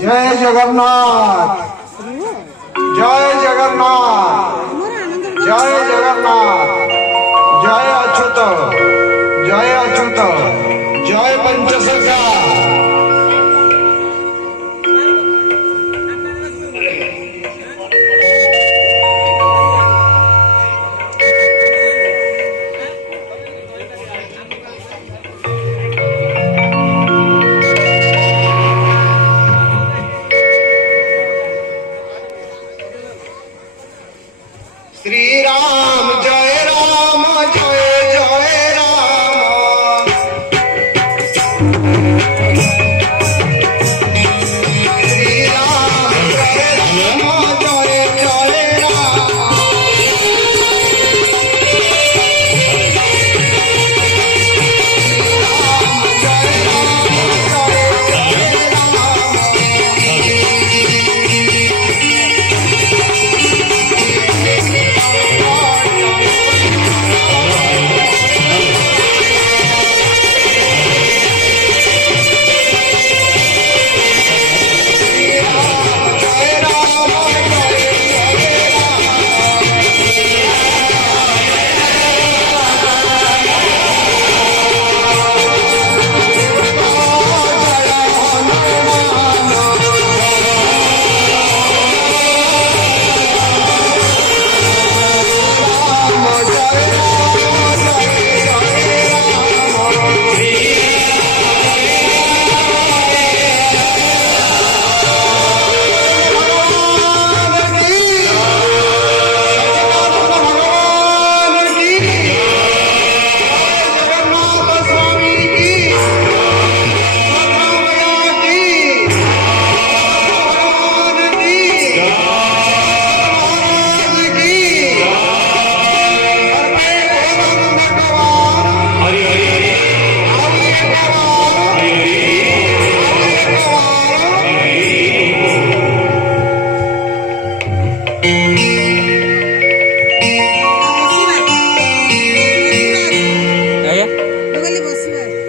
जय जगन्नाथ, जय जगन्नाथ, जय जगन्नाथ, जय अच्युत, जय अच्युत, जय पंचसखा। श्री राम जय राम जय जय राम, श्री राम जय राम जय जय राम, राम जय राम जय जय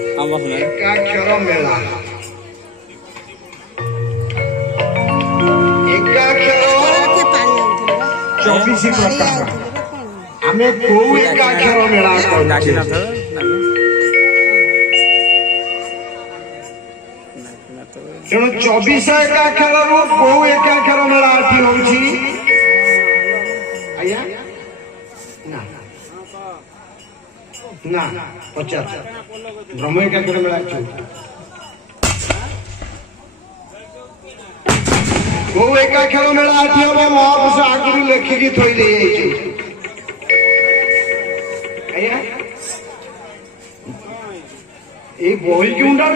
एकाक्षर मेला, एकाक्षर 24 प्रकार आमे को एकाक्षर मेला तेणु 24 एकाक्षर को एकाक्षर मेला होउछि आया ना ना 50 ब्रह्म एकाक्षर मेला को एकाक्षर मेला हम महापुरुष आगुरी लेखिकी थोई दे बही की उंडार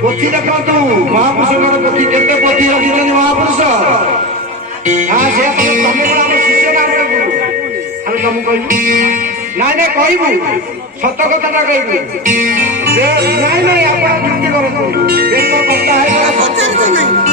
पोथी देखु महापुरुष पोथी के पोथी रखी महापुरुष हाँ से तुम शिष्य ना गुरु हम तुमको कहू ना ना कहबू सत कथा कहबू नहीं नहीं आप जुक्ति करूँ देखो कथा है